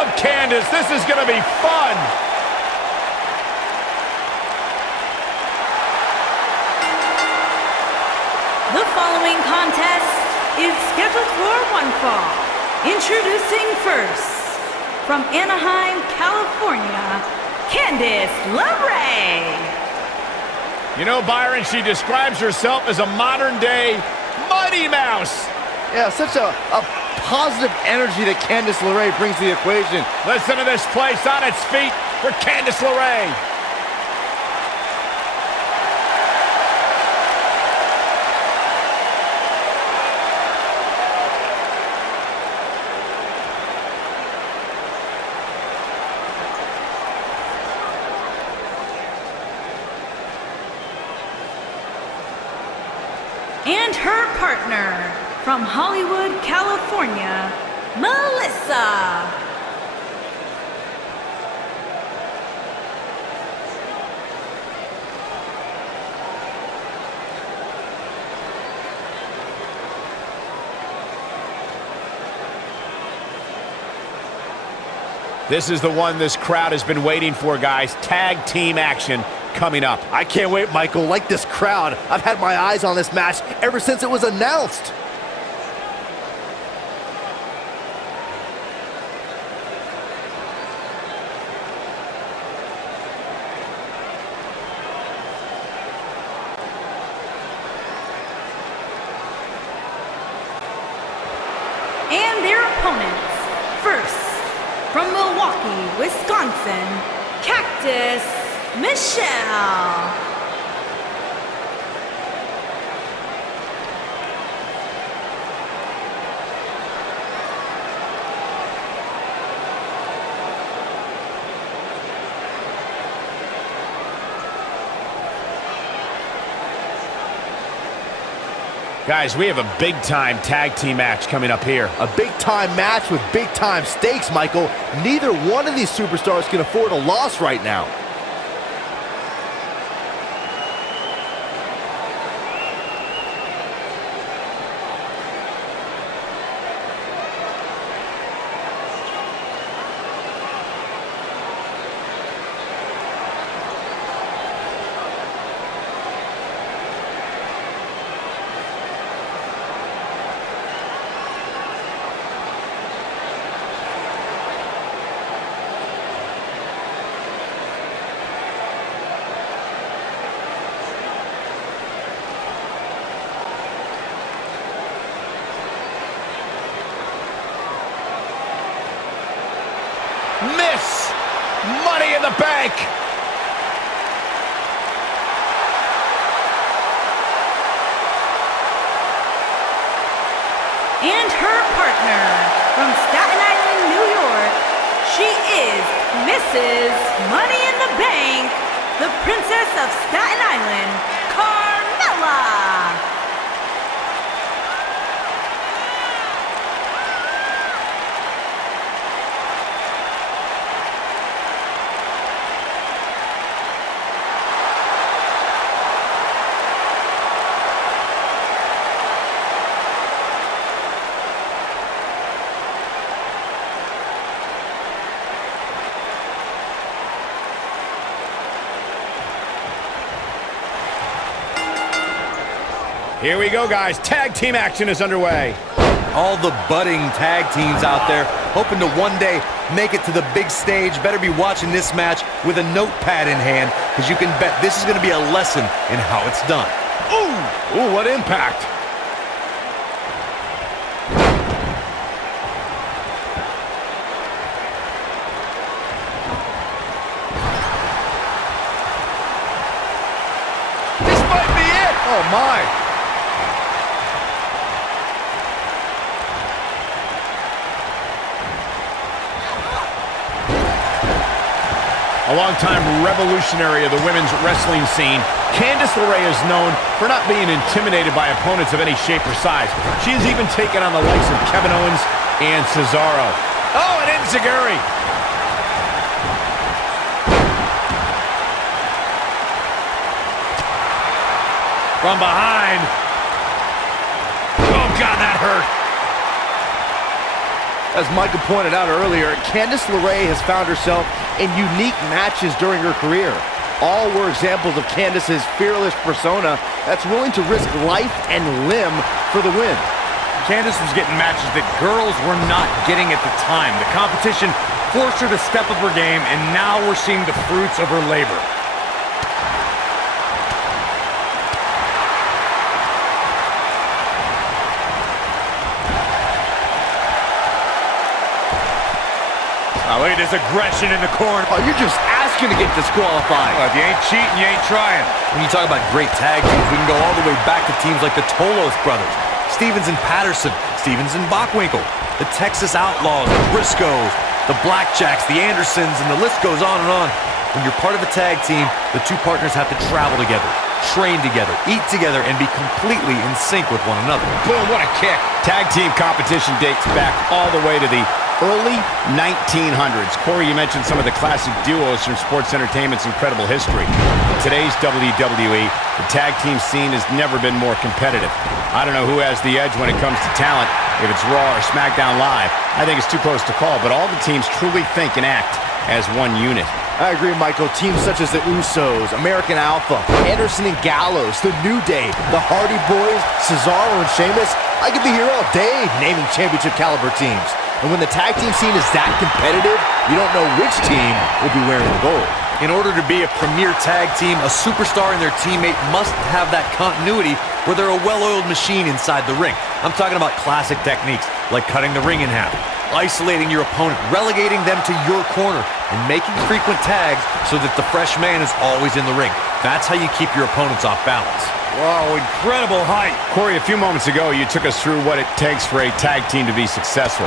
love Candice. This is going to be fun. The following contest is scheduled for one fall. Introducing first, from Anaheim, California, Candice LeRae. You know, Byron, she describes herself as a modern-day Mighty Mouse. Yeah, such a positive energy that Candice LeRae brings to the equation. Listen to this place on its feet for Candice LeRae. And her partner, from Hollywood, California, Melissa. This is the one this crowd has been waiting for, guys. Tag team action coming up. I can't wait, Michael. Like this crowd, I've had my eyes on this match ever since it was announced. And their opponents, first, from Milwaukee, Wisconsin, Cactus Michelle. Guys, we have a big-time tag team match coming up here. A big-time match with big-time stakes, Michael. Neither one of these superstars can afford a loss right now. Miss Money in the Bank. And her partner, from Staten Island, New York, she is Mrs. Money in the Bank, the Princess of Staten Island, Carmella. Here we go, guys. Tag team action is underway. All the budding tag teams out there hoping to one day make it to the big stage better be watching this match with a notepad in hand, because you can bet this is going to be a lesson in how it's done. Ooh, what impact. This might be it. Oh, my. A longtime revolutionary of the women's wrestling scene, Candice LeRae is known for not being intimidated by opponents of any shape or size. She has even taken on the likes of Kevin Owens and Cesaro. Oh, and Enziguri. From behind. Oh, God, that hurt. As Michael pointed out earlier, Candice LeRae has found herself in unique matches during her career. All were examples of Candice's fearless persona that's willing to risk life and limb for the win. Candice was getting matches that girls were not getting at the time. The competition forced her to step up her game, and now we're seeing the fruits of her labor. Oh, look at this aggression in the corner. Oh, you're just asking to get disqualified. Well, if you ain't cheating, you ain't trying. When you talk about great tag teams, we can go all the way back to teams like the Tolos brothers, Stevens and Patterson, Stevens and Bockwinkel, the Texas Outlaws, the Briscoes, the Blackjacks, the Andersons, and the list goes on and on. When you're part of a tag team, the two partners have to travel together, train together, eat together, and be completely in sync with one another. Boom, what a kick. Tag team competition dates back all the way to the early 1900s. Corey, you mentioned some of the classic duos from sports entertainment's incredible history. In today's WWE, the tag team scene has never been more competitive. I don't know who has the edge when it comes to talent, if it's Raw or SmackDown Live. I think it's too close to call, but all the teams truly think and act as one unit. I agree, Michael. Teams such as the Usos, American Alpha, Anderson and Gallows, The New Day, the Hardy Boys, Cesaro and Sheamus. I could be here all day naming championship caliber teams. And when the tag team scene is that competitive, you don't know which team will be wearing the gold. In order to be a premier tag team, a superstar and their teammate must have that continuity where they're a well-oiled machine inside the ring. I'm talking about classic techniques like cutting the ring in half, isolating your opponent, relegating them to your corner, and making frequent tags so that the fresh man is always in the ring. That's how you keep your opponents off balance. Wow, incredible height. Corey, a few moments ago, you took us through what it takes for a tag team to be successful.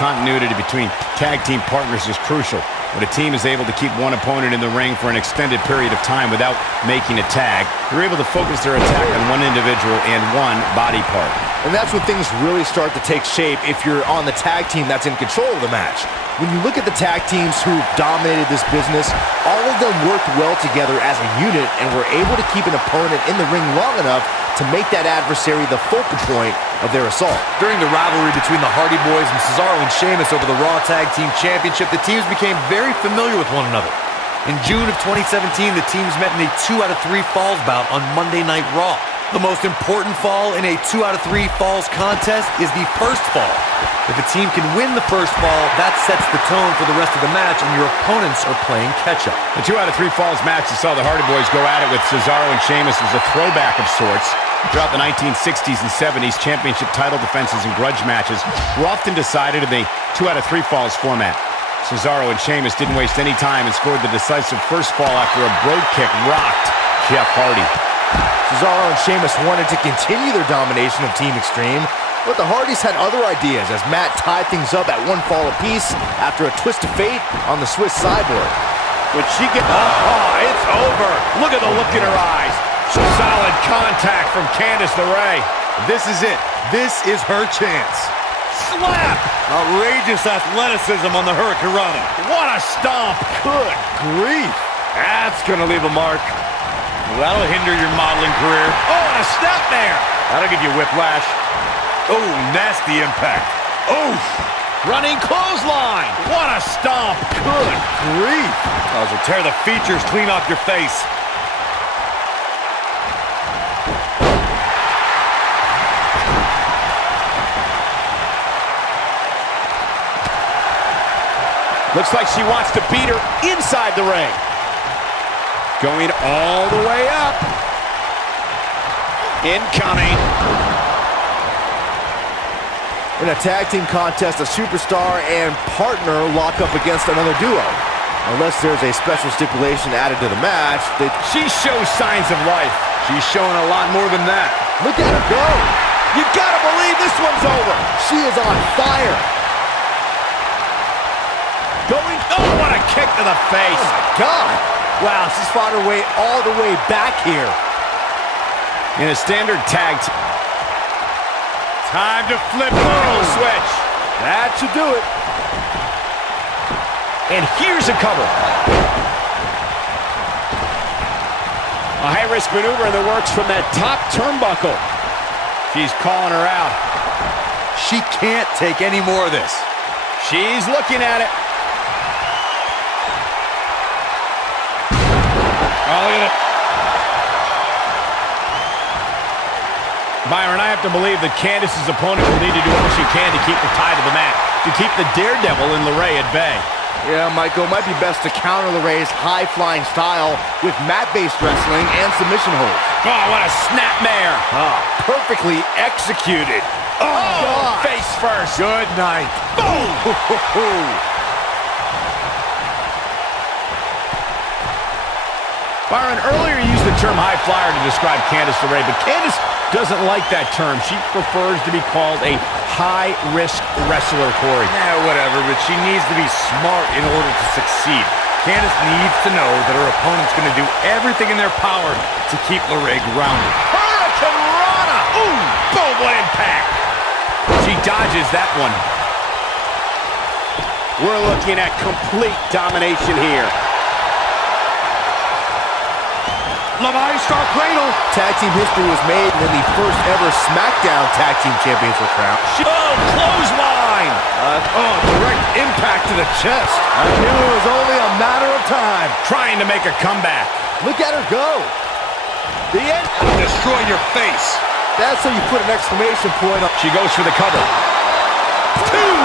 Continuity between tag team partners is crucial. When a team is able to keep one opponent in the ring for an extended period of time without making a tag, they're able to focus their attack on one individual and one body part. And that's when things really start to take shape if you're on the tag team that's in control of the match. When you look at the tag teams who dominated this business, all of them worked well together as a unit and were able to keep an opponent in the ring long enough to make that adversary the focal point of their assault. During the rivalry between the Hardy Boys and Cesaro and Sheamus over the Raw Tag Team Championship, the teams became very familiar with one another. In June of 2017, the teams met in a 2 out of 3 falls bout on Monday Night Raw. The most important fall in a 2 out of 3 falls contest is the first fall. If a team can win the first fall, that sets the tone for the rest of the match, and your opponents are playing catch-up. The 2 out of 3 falls match that saw the Hardy Boys go at it with Cesaro and Sheamus was a throwback of sorts. Throughout the 1960s and 70s, championship title defenses and grudge matches were often decided in the 2 out of 3 falls format. Cesaro and Sheamus didn't waste any time and scored the decisive first fall after a brogue kick rocked Jeff Hardy. Cesaro and Sheamus wanted to continue their domination of Team Extreme, but the Hardys had other ideas as Matt tied things up at 1 fall apiece after a twist of fate on the Swiss Cyborg. When she gets... Oh, it's over. Look at the look in her eyes. Solid contact from Candice LeRae. This is it. This is her chance. Slap! Outrageous athleticism on the Hurricanrana. What a stomp. Good grief. That's going to leave a mark. That'll hinder your modeling career. Oh, and a step there. That'll give you whiplash. Oh, nasty impact. Oof. Running clothesline. What a stomp. Good grief. Those will tear the features clean off your face. Looks like she wants to beat her inside the ring. Going all the way up. Incoming. In a tag team contest, a superstar and partner lock up against another duo. Unless there's a special stipulation added to the match, She shows signs of life. She's showing a lot more than that. look at her go. You gotta believe this one's over. She is on fire. Going, oh, what a kick to the face. Oh my God. Wow, she's fought her way all the way back here. In a standard tag team. Time to flip the switch. That should do it. And here's a cover. A high-risk maneuver in the works from that top turnbuckle. She's calling her out. She can't take any more of this. She's looking at it. Oh, look at it. Byron, I have to believe that Candice's opponent will need to do all she can to keep the tie to the mat, to keep the daredevil in LeRae at bay. Yeah, Michael, it might be best to counter LeRae's high-flying style with mat-based wrestling and submission holds. Oh, what a snapmare. Oh, perfectly executed. Oh, face first. Good night. Boom. Byron, earlier you used the term high flyer to describe Candice LeRae, but Candice doesn't like that term. She prefers to be called a high-risk wrestler, Corey. Yeah, whatever, but she needs to be smart in order to succeed. Candice needs to know that her opponent's going to do everything in their power to keep LeRae grounded. Hurricane Rana! Ooh, boom, what impact! She dodges that one. We're looking at complete domination here. LeRae star cradle. Tag team history was made when the first ever SmackDown Tag Team Champions were crowned. Oh, clothesline! Direct impact to the chest. I knew it was only a matter of time. Trying to make a comeback. Look at her go. The end. Destroy your face. That's how you put an exclamation point on. She goes for the cover. Two!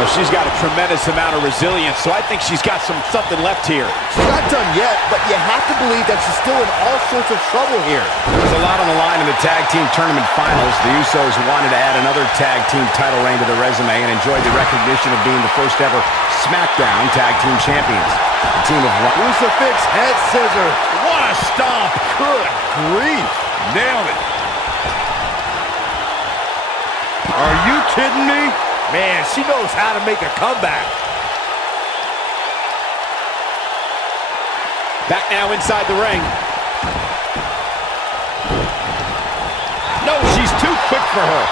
Well, she's got a tremendous amount of resilience, so I think she's got something left here. She's not done yet, but you have to believe that she's still in all sorts of trouble here. There's a lot on the line in the tag team tournament finals. The Usos wanted to add another tag team title reign to their resume and enjoyed the recognition of being the first ever SmackDown Tag Team Champions. The team of Crucifix head scissor. What a stomp! Good grief. Nailed it. Are you kidding me? Man, she knows how to make a comeback. Back now inside the ring. No, she's too quick for her.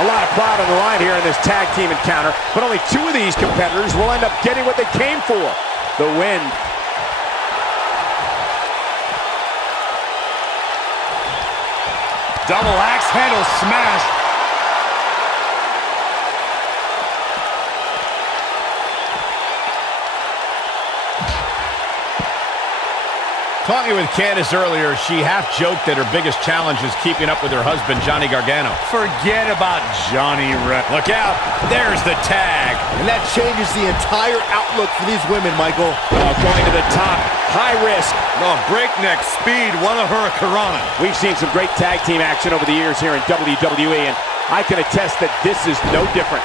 A lot of pride on the line here in this tag team encounter, but only two of these competitors will end up getting what they came for, the win. Double axe handle smash. Talking with Candice earlier, she half-joked that her biggest challenge is keeping up with her husband, Johnny Gargano. Forget about Johnny Rep. Look out, there's the tag. And that changes the entire outlook for these women, Michael. Going to the top, high risk. No, breakneck speed, one of Hurricanrana. We've seen some great tag team action over the years here in WWE, and I can attest that this is no different.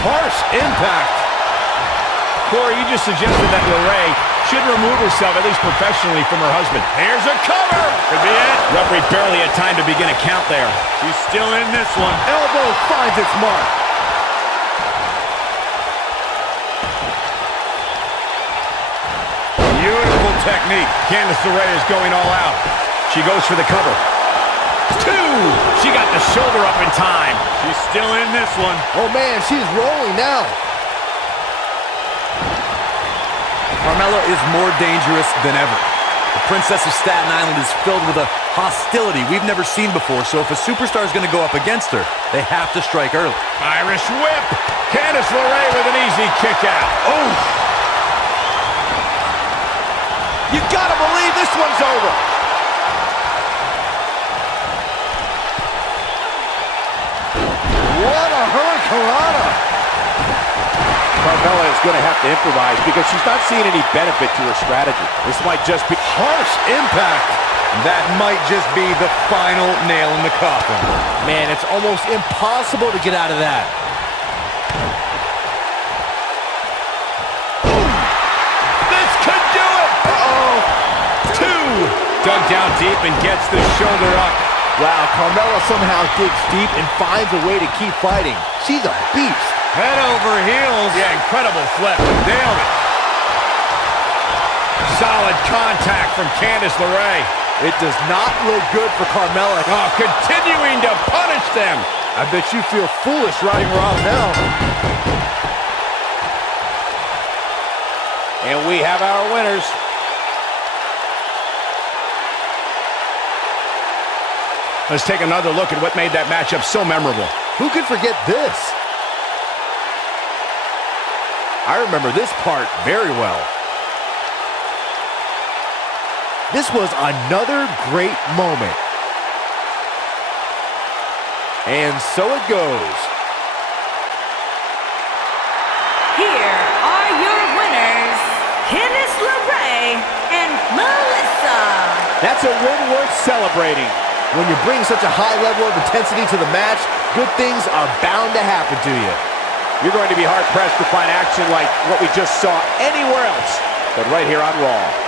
Harsh impact. Corey, you just suggested that LeRae should remove herself, at least professionally, from her husband. Here's a cover! Could be it. Referee barely had time to begin a count there. She's still in this one. Elbow finds its mark. Beautiful technique. Candice LeRae is going all out. She goes for the cover. Two! She got the shoulder up in time. She's still in this one. Oh, man, she's rolling now. Carmella is more dangerous than ever. The Princess of Staten Island is filled with a hostility we've never seen before, so if a superstar is going to go up against her, they have to strike early. Irish whip. Candice LeRae with an easy kick out. Oh! You gotta believe this one's over. What a hurricanrana. Carmella is going to have to improvise because she's not seeing any benefit to her strategy. This might just be Harsh impact. That might just be the final nail in the coffin. Man, it's almost impossible to get out of that. This could do it! Uh-oh! Two! Dug down deep and gets the shoulder up. Wow, Carmella somehow digs deep and finds a way to keep fighting. She's a beast. Head over heels. Yeah, incredible flip. Nailed it. Solid contact from Candice LeRae. It does not look good for Carmella. Oh, continuing to punish them. I bet you feel foolish riding her off now. And we have our winners. Let's take another look at what made that matchup so memorable. Who could forget this? I remember this part very well. This was another great moment. And so it goes. Here are your winners, Candice LeRae and Melissa. That's a win worth celebrating. When you bring such a high level of intensity to the match, good things are bound to happen to you. You're going to be hard-pressed to find action like what we just saw anywhere else, but right here on Raw.